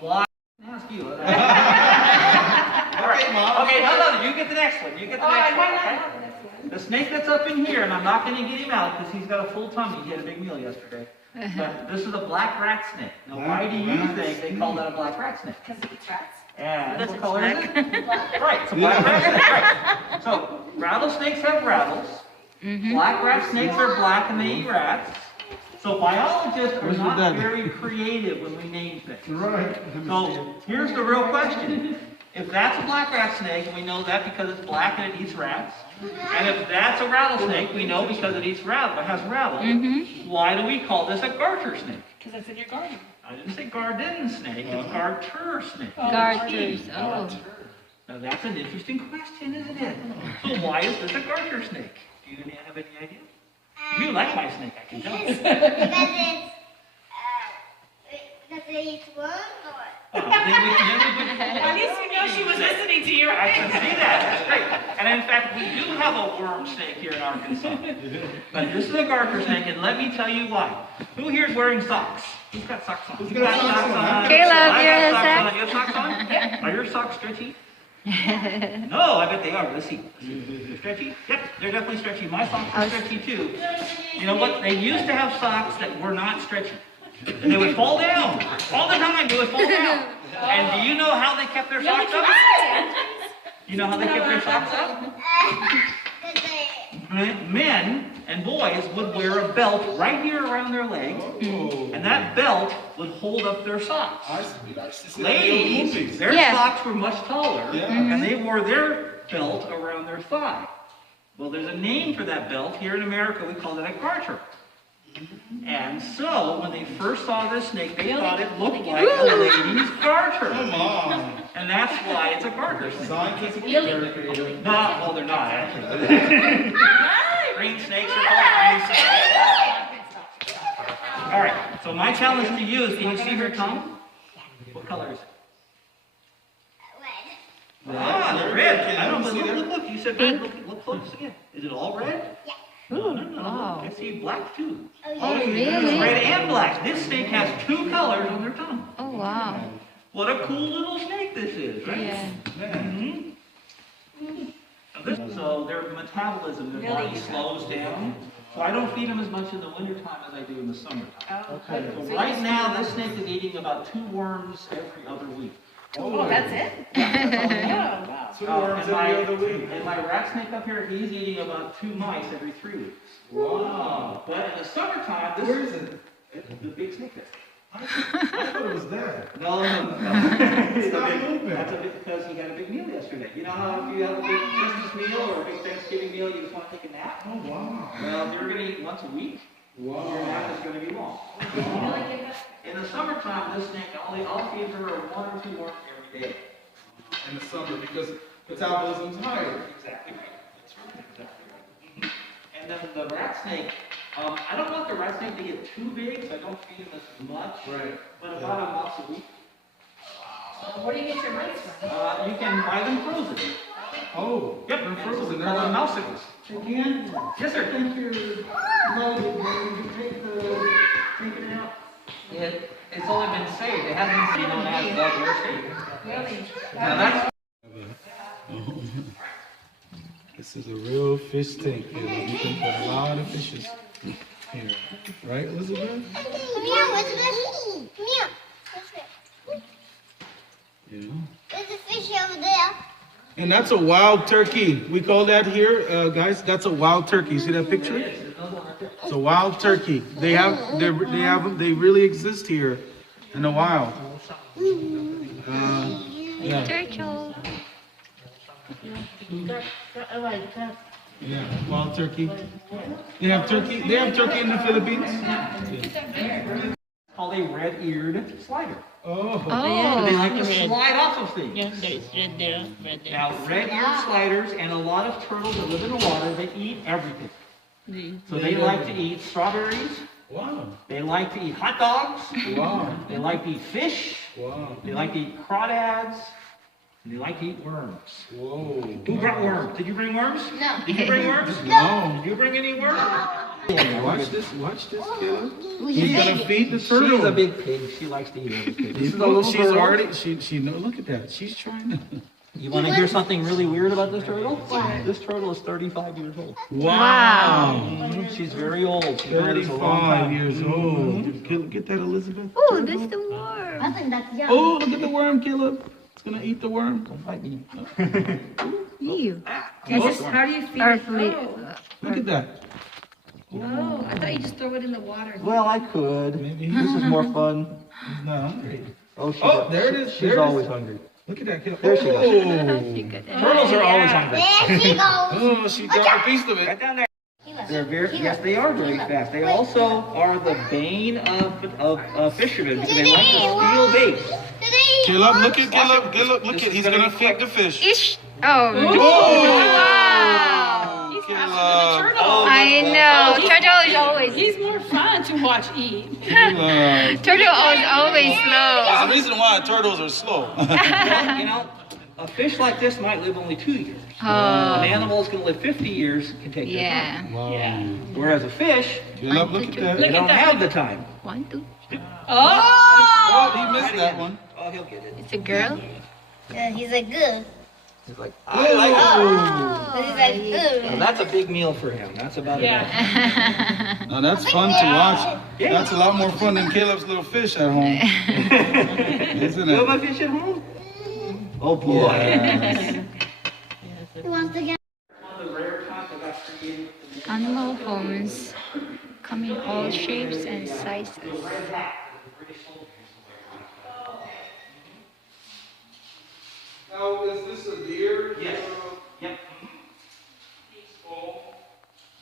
Why? Ask you. All right. Okay, no, you get the next one. You get the next one. Okay? The snake that's up in here, and I'm not going to get him out because he's got a full tummy. He had a big meal yesterday. But this is a black rat snake. Now, why do you think they call that a black rat snake? Because it eats rats. Yeah, what color is it? Right, it's a black rat snake. Right. So, rattlesnakes have rattles. Black rat snakes are black and they eat rats. So biologists are not very creative when we name things. Right. So here's the real question. If that's a black rat snake, we know that because it's black and it eats rats. And if that's a rattlesnake, we know because it eats rattle, it has rattle. Why do we call this a garter snake? Because it's in your garden. I didn't say garden snake, it's garter snake. Garters. Oh. Now that's an interesting question, isn't it? So why is this a garter snake? Do you have any idea? You like my snake, I can tell. Because it eats worms or? Then we At least you know she was listening to you, I right? can see that. That's great. And in fact, we do have a worm snake here in Arkansas. But this is a garter snake, and let me tell you why. Who here is wearing socks? Who's got socks on? Who's got socks on? Caleb, I you're got the socks on. You have socks on? Yeah. Are your socks stretchy? No, I bet they are. Let's see. They're stretchy? Yep, they're definitely stretchy. My socks are stretchy too. You know what? They used to have socks that were not stretchy. And they would fall down. All the time, they would fall down. And do you know how they kept their socks up? You know how they kept their socks up? Men and boys would wear a belt right here around their leg, and that belt would hold up their socks. Ladies, their socks were much taller, and they wore their belt around their thigh. Well, there's a name for that belt. Here in America, we call it a garter. And so, when they first saw this snake, they thought it looked like a lady's garter. Come on. And that's why it's a garter snake. Scientifically very creative. Not, well, they're not actually. Green snakes are called green snakes. All right, so my challenge to you is, can you see her tongue? What color is it? Red. Ah, they're red. I don't see know, that? look, you said red. Look close again. Is it all red? Yeah. No. Wow. I see black too. Oh, Oh, yeah. really? Red and black. This snake has two colors on their tongue. Oh, wow. What a cool little snake this is, right? Yeah. Mhm. So their metabolism, their body slows down. So I don't feed them as much in the wintertime as I do in the summertime. Okay. So right now, this snake is eating about 2 worms every other week. Oh, that's it? Oh, wow. 2 worms and every other week. And my rat snake up here, he's eating about 2 mice every 3 weeks. Wow. But in the summertime, this Where is it? the big snake there. I thought it was there. No. It's not moving. That's because he had a big meal yesterday. You know how if you have a big Christmas meal or a big Thanksgiving meal, you just want to take a nap? Oh, wow. Well, if you're going to eat once a week, your Wow. nap is going to be long. In the summertime, this snake, I'll feed her 1 or 2 worms every day. In the summer because metabolism's higher. Exactly right. That's right. Exactly right. And then the rat snake, I don't want the rat snake to get too big, so I don't feed him as much. Right. But about a once a week. Where do you get your mice from? You can buy them frozen. Oh. Yep, they're frozen. They're called mousicles. Again? Yes, sir. Take your load, you take it out. It's only been saved. It hasn't been known as the rare state. Really? Now that's This is a real fish tank here. You can put a lot of fishes here. Right, Elizabeth? Come here, Elizabeth. Come here. Yeah. There's a fish over there. And that's a wild turkey. We call that here, guys. That's a wild turkey. You see that picture? It's a wild turkey. They really exist here in the wild. Yeah. Turtle. Yeah, wild turkey. They have turkey. They have turkey in the Philippines. called a red-eared slider. Oh. They like to slide off of things. Yeah, there's red there, red there. Now, red-eared sliders and a lot of turtles that live in the water, they eat everything. So they like to eat strawberries. Wow. They like to eat hot dogs. Wow. They like to eat fish. Wow. They like to eat crawdads. And they like to eat worms. Whoa. Who brought worms? Did you bring worms? No. Did you bring worms? No. Did you bring any worms? Watch this, Caleb. He's gonna feed the turtle. She's a big pig. She likes to eat everything. This is a Look, little she's girl. already, she, no, look at that. She's trying to. You want to hear something really weird about this turtle? This turtle is 35 years old. Wow. She's very old. She's been with us a long 35 time. years old. Get that, Elizabeth. Oh, that's the worm. I think that's young. Oh, look at the worm, Caleb. It's gonna eat the worm. Don't bite me. Ew. How do you feed Or it? Oh. Look at that. Oh, I thought you just throw it in the water. Well, I could. Maybe This is more fun. he's not hungry. Oh, she's Oh, there it is. She's There it is. always hungry. Look at that, Caleb. There she goes. Oh, Turtles are always hungry. There she goes. oh, she got a piece of Right it. down there. They're very, yes, they are very fast. They also are the bane of fishermen because they like to steal bait. Caleb, look at Caleb. Caleb, look at. He's gonna feed the fish. Ish. Oh. Wow. He's Caleb. faster than the turtle. I know. Turtle is always. He's more fun to watch eat. Caleb. Turtle is always slow. There's a reason why turtles are slow. Well, you know, a fish like this might live only 2 years. An Oh. animal is going to live 50 years, can take their time. Yeah. Yeah. Whereas a fish, Caleb, look at that. they don't have the time. 1, 2. Oh! Oh, he missed that one. Oh, he'll get it. It's a girl. Yeah, he's like, good. He's like, I like it. But he's like, Now, good. that's a big meal for him. That's about Yeah. it. Now that's fun to watch. That's a lot more fun than Caleb's little fish at home, isn't You have it? a fish at home? Oh boy. Yes. He wants to get. One of the rare times I got created. Animal homes come in all shapes and sizes. Now, is this a deer? Yes. Yep.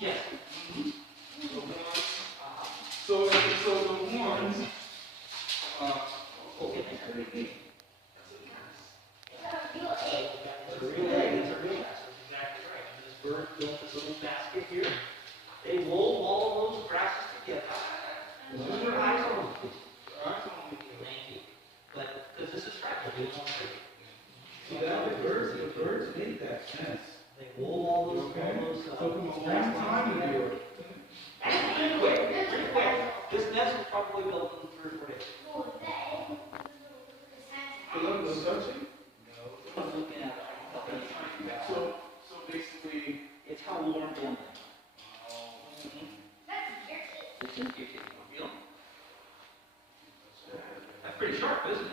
Yes. So the horns. They roll all of those grasses together. Those are eyes only. Thank you. But because this is fragile, they won't break. See that the birds made that nest. They roll all those. Took them a long time to do it. Pretty quick. This nest was probably built in 3 or 4 days. Caleb, was touching? I was looking at it. So basically. It's how warm in. It's in your feel. That's pretty sharp, isn't it?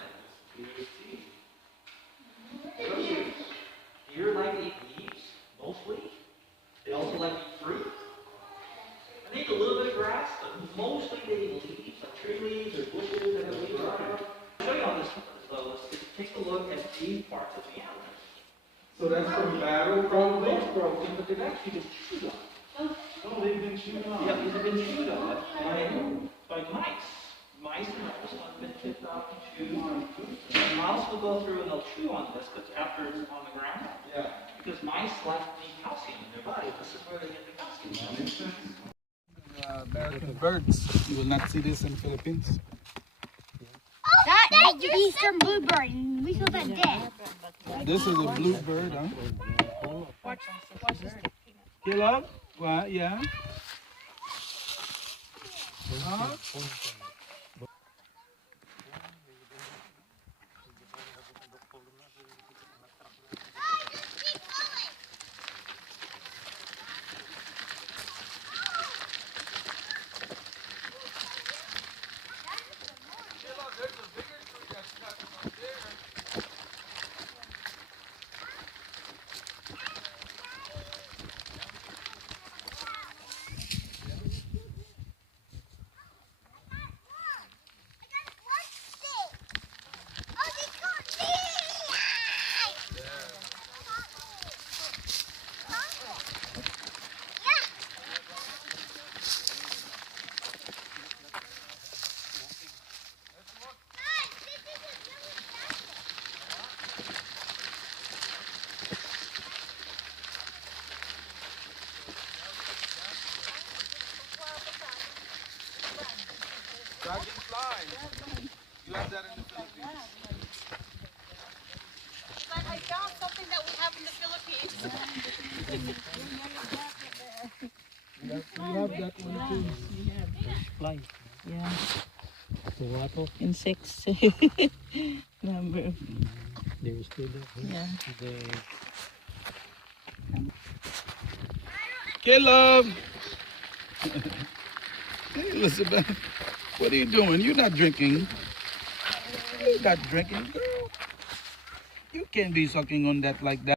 Deer like to eat leaves, mostly. They also like to eat fruit. And they eat a little bit of grass, but mostly they eat leaves, like tree leaves or bushes that have leaves on them. I'll show you on this one, though. Let's take a look at these parts of the animal. So that's from battle, probably? Those broken, but they've actually been chewed on. Oh, they've been chewed on. Yeah, these have been chewed on by mice. Mice and mouse have been picked off and chewed on. And mouse will go through and they'll chew on this, but after it's on the ground. Yeah. Because mice lack the calcium in their body. This is where they get the calcium. That makes sense. American birds. You will not see this in the Philippines. That eastern bluebird. We saw that dead. This is a bluebird, huh? Watch this. Caleb? What? Yeah? Huh? Dragonfly. You have that in the Philippines. But I found something that we have in the Philippines. We have that one too. Fly. Yeah. Insects. Number. There's still there. Yeah. Caleb! Hey, Elizabeth. What are you doing? You're not drinking. You're not drinking, girl. You can't be sucking on that like that.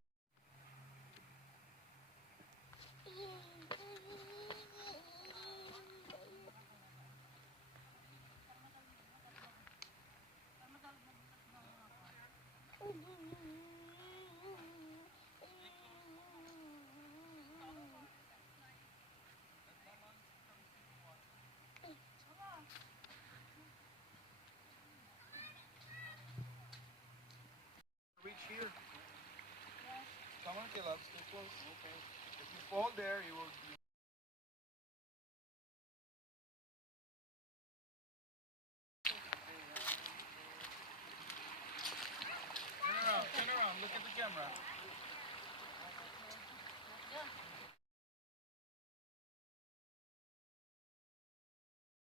Reach here. Come on, Caleb. Stay close. Okay. If you fall there, you will be. Turn around. Turn around. Look at the camera.